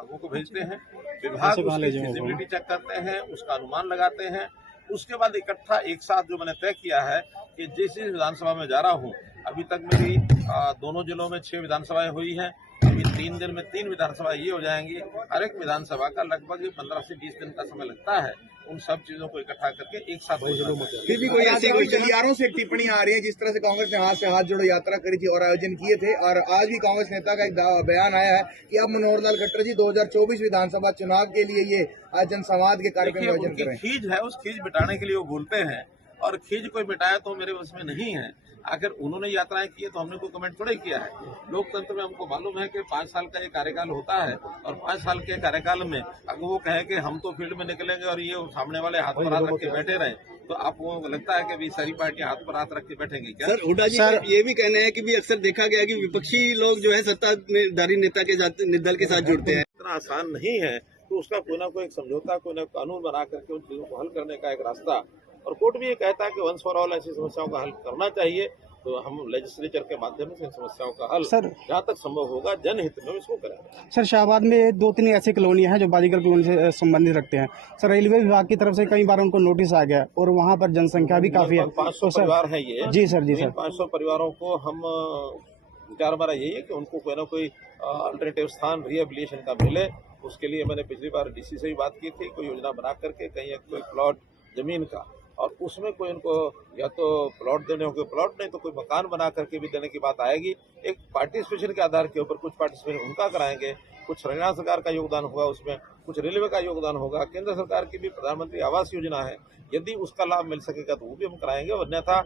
विभागों को भेजते हैं, विभाग उसकी फिजिबिलिटी चेक करते हैं, उसका अनुमान लगाते हैं। उसके बाद इकट्ठा एक साथ जो मैंने तय किया है कि जिस विधानसभा में जा रहा हूँ, अभी तक मेरी दोनों जिलों में 6 विधानसभाएं हुई हैं। अभी 3 दिन में 3 विधानसभा ये हो जाएंगी। हर एक विधानसभा का लगभग 15 से 20 दिन का समय लगता है उन सब चीजों को इकट्ठा करके एक साथ। फिर भी कोई ऐसी गलियारों से टिप्पणी आ रही है, जिस तरह से कांग्रेस ने हाथ से हाथ जोड़ो यात्रा करी थी और आयोजन किए थे, और आज भी कांग्रेस नेता का एक बयान आया है कि अब मनोहर लाल खट्टर जी 2024 विधानसभा चुनाव के लिए ये जनसंवाद के कार्यक्रम का आयोजन करें। खीज है, उस खीज मिटाने के लिए वो बोलते हैं, और खीज कोई मिटाया तो मेरे बस में नहीं है। आखिर उन्होंने यात्राएं की है तो हमने कोई कमेंट थोड़ा ही किया है। लोकतंत्र में हमको मालूम है कि 5 साल का ये कार्यकाल होता है, और 5 साल के कार्यकाल में अगर वो कहे कि हम तो फील्ड में निकलेंगे और ये सामने वाले हाथ पर हाथ रख के बैठे रहे, तो आपको लगता है कि भी सारी पार्टियां हाथ पर हाथ रख के बैठेंगी क्या? सर, हुड्डा जी का ये भी कहना है कि भी अक्सर देखा गया कि विपक्षी लोग जो है सत्ताधारी नेता के साथ, दल के साथ जुड़ते हैं। इतना आसान नहीं है, तो उसका कोई ना कोई एक समझौता, कोई ना कानून बना करके उन चीजों को हल करने का एक रास्ता, और कोर्ट भी ये कहता है कि वंस फॉर ऑल ऐसी समस्याओं का हल करना चाहिए, तो हम लेजिस्लेचर के माध्यम से इन समस्याओं का हल जहाँ तक संभव होगा जनहित में इसको करेंगे। सर, शाहबाद में 2-3 ऐसी कॉलोनियां हैं जो बाजीगर कॉलोनी से संबंधित रखते हैं। सर, रेलवे विभाग की तरफ से कई बार उनको नोटिस आ गया, और वहाँ पर जनसंख्या भी काफी है। 500 परिवार है ये। जी सर, जी सर। 500 परिवारों को हम विचार हमारा यही है कि उनको कोई ना कोई अल्टरनेटिव स्थान रिहेबिलिटेशन का मिले। उसके लिए मैंने पिछली बार डीसी से भी बात की थी, कोई योजना बना करके कहीं कोई प्लॉट जमीन का, और उसमें कोई उनको या तो प्लॉट देने होंगे प्लॉट, नहीं तो कोई मकान बना करके भी देने की बात आएगी। एक पार्टिसिपेशन के आधार के ऊपर कुछ पार्टिसिपेशन उनका कराएंगे, कुछ हरियाणा सरकार का योगदान होगा उसमें, कुछ रेलवे का योगदान होगा, केंद्र सरकार की भी प्रधानमंत्री आवास योजना है, यदि उसका लाभ मिल सकेगा तो वो भी हम कराएंगे। अन्यथा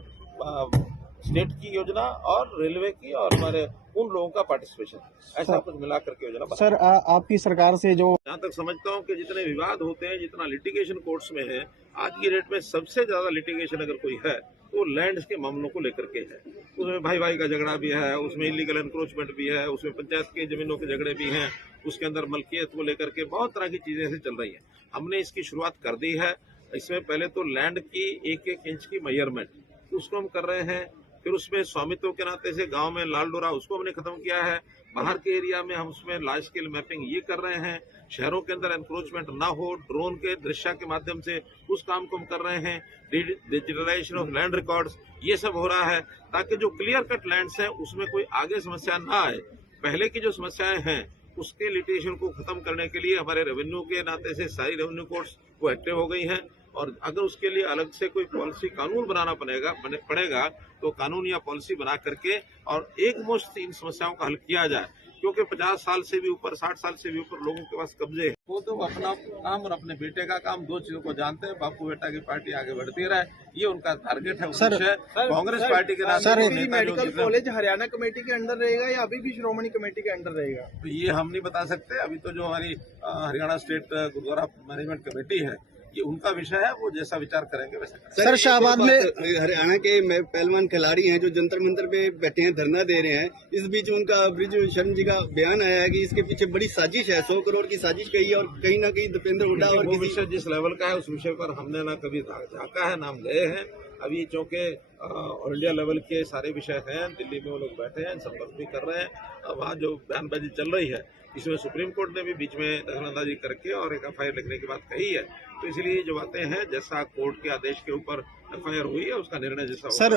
स्टेट की योजना और रेलवे की और हमारे उन लोगों का पार्टिसिपेशन, ऐसा कुछ मिला करके योजना। सर, आपकी सरकार से जो जहाँ तक समझता हूँ कि जितने विवाद होते हैं, जितना लिटिगेशन कोर्ट्स में है आज की डेट में, सबसे ज्यादा लिटिगेशन अगर कोई है तो लैंड के मामलों को लेकर के है। उसमें भाई भाई का झगड़ा भी है, उसमें इलीगल एनक्रोचमेंट भी है, उसमें पंचायत के जमीनों के झगड़े भी हैं, उसके अंदर मलकियत को लेकर के बहुत तरह की चीजें ऐसे चल रही हैं। हमने इसकी शुरुआत कर दी है। इसमें पहले तो लैंड की 1-1 इंच की मेजरमेंट उसको हम कर रहे हैं, फिर उसमें स्वामित्व के नाते से गांव में लाल डोरा उसको हमने खत्म किया है। बाहर के एरिया में हम उसमें लार्ज स्केल मैपिंग ये कर रहे हैं। शहरों के अंदर एनक्रोचमेंट ना हो, ड्रोन के दृश्य के माध्यम से उस काम को हम कर रहे हैं। डिजिटलाइजेशन ऑफ लैंड रिकॉर्ड्स, ये सब हो रहा है, ताकि जो क्लियर कट लैंड्स हैं उसमें कोई आगे समस्या ना आए। पहले की जो समस्याएं हैं उसके लिटिगेशन को खत्म करने के लिए हमारे रेवेन्यू के नाते से सारी रेवेन्यू कोर्ट्स वो एक्टिव हो गई हैं, और अगर उसके लिए अलग से कोई पॉलिसी कानून बनाना पड़ेगा तो कानून या पॉलिसी बना करके और एक मुश्त इन समस्याओं का हल किया जाए। क्योंकि 50 साल से भी ऊपर, 60 साल से भी ऊपर लोगों के पास कब्जे है। वो तो अपना काम और अपने बेटे का काम, दो चीजों को जानते हैं। बापू बेटा की पार्टी आगे बढ़ती रहे, ये उनका टारगेट है, उद्देश्य है। कांग्रेस पार्टी के नाते मेडिकल कॉलेज हरियाणा कमेटी के अंडर रहेगा या अभी भी श्रोमणी कमेटी के अंडर रहेगा, तो ये हम नहीं बता सकते। अभी तो जो हमारी Haryana state gurdwara management committee है, ये उनका विषय है, वो जैसा विचार करेंगे वैसा करेंगे। सर, शाहबाद में हरियाणा के पहलवान खिलाड़ी हैं जो जंतर मंतर पे बैठे हैं, धरना दे रहे हैं। इस बीच उनका ब्रिज शर्मा जी का बयान आया है कि इसके पीछे बड़ी साजिश है, 100 करोड़ की साजिश कही है, और कहीं ना कहीं दीपेंद्र हुड्डा और वो विषय जिस लेवल का है उस विषय पर हमने ना कभी झाँका है, ना हम गए हैं। अभी चूंकि ऑल इंडिया लेवल के सारे विषय हैं, दिल्ली में वो लोग बैठे हैं, संपर्क भी कर रहे हैं। वहाँ जो बयानबाजी चल रही है, इसमें सुप्रीम कोर्ट ने भी बीच में दखलंदाजी करके और एक FIR लिखने की बात कही है। तो इसलिए जो बातें हैं, जैसा कोर्ट के आदेश के ऊपर FIR हुई है, उसका निर्णय जैसा सर,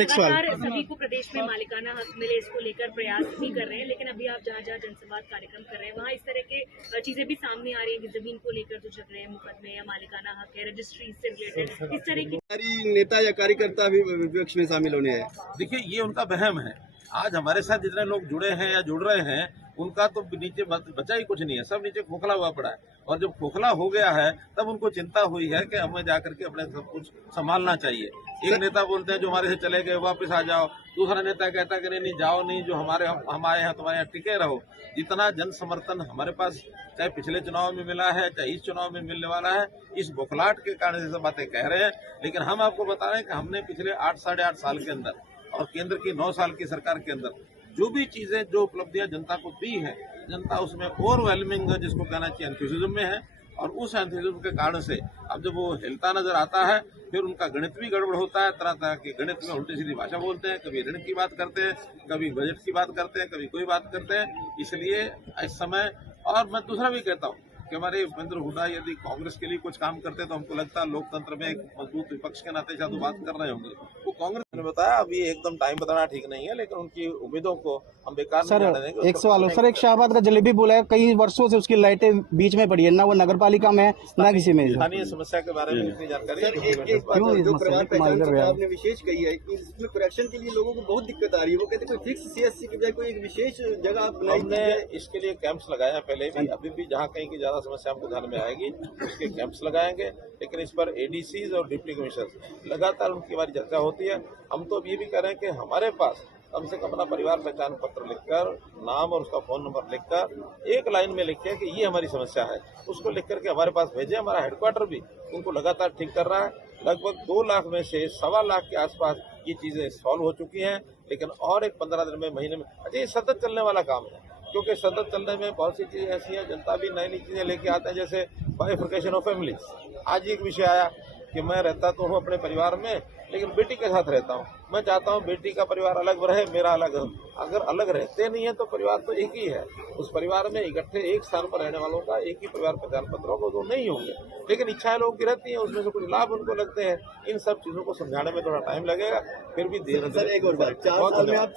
एक सवाल, सभी को प्रदेश में मालिकाना हक मिले, इसको लेकर प्रयास भी कर रहे हैं, लेकिन अभी आप जहाँ जहाँ जनसंवाद कार्यक्रम कर रहे हैं वहाँ इस तरह के चीजें भी सामने आ रही है, जमीन को लेकर जो झगड़े हैं, मुकदमे या मालिकाना हक है, रजिस्ट्री से रिलेटेड, इस तरह की नेता या कार्यकर्ता भी विपक्ष में शामिल होने हैं। देखिए, ये उनका वहम है। आज हमारे साथ जितने लोग जुड़े हैं या जुड़ रहे हैं, उनका तो नीचे बचा ही कुछ नहीं है, सब नीचे खोखला हुआ पड़ा है। और जब खोखला हो गया है तब उनको चिंता हुई है कि हमें जाकर के अपने सब कुछ संभालना चाहिए। एक नेता बोलते हैं जो हमारे से चले गए वापस आ जाओ, दूसरा नेता कहता है कि नहीं जाओ नहीं, जो हम आए हैं तुम्हारे यहाँ टिके रहो। जितना जन समर्थन हमारे पास चाहे पिछले चुनाव में मिला है, चाहे इस चुनाव में मिलने वाला है, इस बौखलाहट के कारण ये सब बातें कह रहे हैं। लेकिन हम आपको बता रहे हैं कि हमने पिछले 8-8.5 साल के अंदर और केंद्र की 9 साल की सरकार के अंदर जो भी चीजें, जो उपलब्धियां जनता को दी है, जनता उसमें ओवरवेलमिंग जिसको कहना चाहिए एंथुसिज्म में है। और उस एंथुसिज्म के कारण से अब जब वो हिलता नजर आता है, फिर उनका गणित भी गड़बड़ होता है। तरह तरह के गणित में उल्टी सीधी भाषा बोलते हैं, कभी ऋण की बात करते हैं, कभी बजट की बात करते हैं, कभी कोई बात करते हैं। इसलिए इस समय और मैं दूसरा भी कहता हूँ कि हमारे उपेंद्र हुड्डा यदि कांग्रेस के लिए कुछ काम करते तो हमको लगता है लोकतंत्र में एक मजबूत विपक्ष के नाते शायद बात कर रहे होंगे। वो कांग्रेस ने बताया अभी एकदम टाइम बताना ठीक नहीं है, लेकिन उनकी उम्मीदों को हम बेकार नहीं सर जाने देंगे। एक सवाल हो सर, एक शाहबाद का जलेबी पुल है, कई वर्षों से उसकी लाइटें बीच में पड़ी है, ना वो नगर पालिका में ना किसी में। स्थानीय समस्या के बारे में इतनी जानकारी सर एक क्यों इस जो मसले परिवार को पहचान मांग रहे पत्र हैं? आपने विशेष कही है कि इसमें करेक्शन के लिए लोगों को बहुत दिक्कत आ रही है। वो कहते हैं कोई फिक्स सीएससी की बजाय कोई एक विशेष जगह आप बनाई हमने इसके लिए कैंप्स लगाए हैं पहले भी, अभी भी जहाँ कहीं की ज्यादा समस्या हमको ध्यान में आएगी उसके कैंप्स लगाएंगे, लेकिन इस पर एडीसीज और डिप्टी कमिश्नर लगातार उनकी हमारी चर्चा होती है। हम तो ये भी कह रहे हैं कि हमारे पास कम से कम अपना परिवार पहचान पत्र लिखकर, नाम और उसका फोन नंबर लिखकर, एक लाइन में लिखे कि ये हमारी समस्या है, उसको लिख करके हमारे पास भेजे। हमारा हेडक्वार्टर भी उनको लगातार ठीक कर रहा है। लगभग 2 लाख में से 1.25 लाख के आसपास ये चीजें सॉल्व हो चुकी हैं, लेकिन और एक 15 दिन में, महीने में, अच्छा ये सतत चलने वाला काम है, क्योंकि सतत चलने में बहुत सी चीजें ऐसी हैं, जनता भी नई नई चीजें लेके आते हैं, जैसे बाइफर्केशन ऑफ फैमिलीज। आज एक विषय आया कि मैं रहता तो हूँ अपने परिवार में, लेकिन बेटी के साथ रहता हूँ। मैं चाहता हूँ बेटी का परिवार अलग रहे, मेरा अलग हो। अगर अलग रहते नहीं है तो परिवार तो एक ही है। उस परिवार में इकट्ठे एक स्थान पर रहने वालों का एक ही परिवार पहचान पत्र होगा, वो नहीं होंगे, लेकिन इच्छाएं लोगों की रहती हैं, उसमें से कुछ लाभ उनको लगते हैं। इन सब चीजों को समझाने में थोड़ा टाइम लगेगा, फिर भी देर सर एक और बात, 4 साल में आप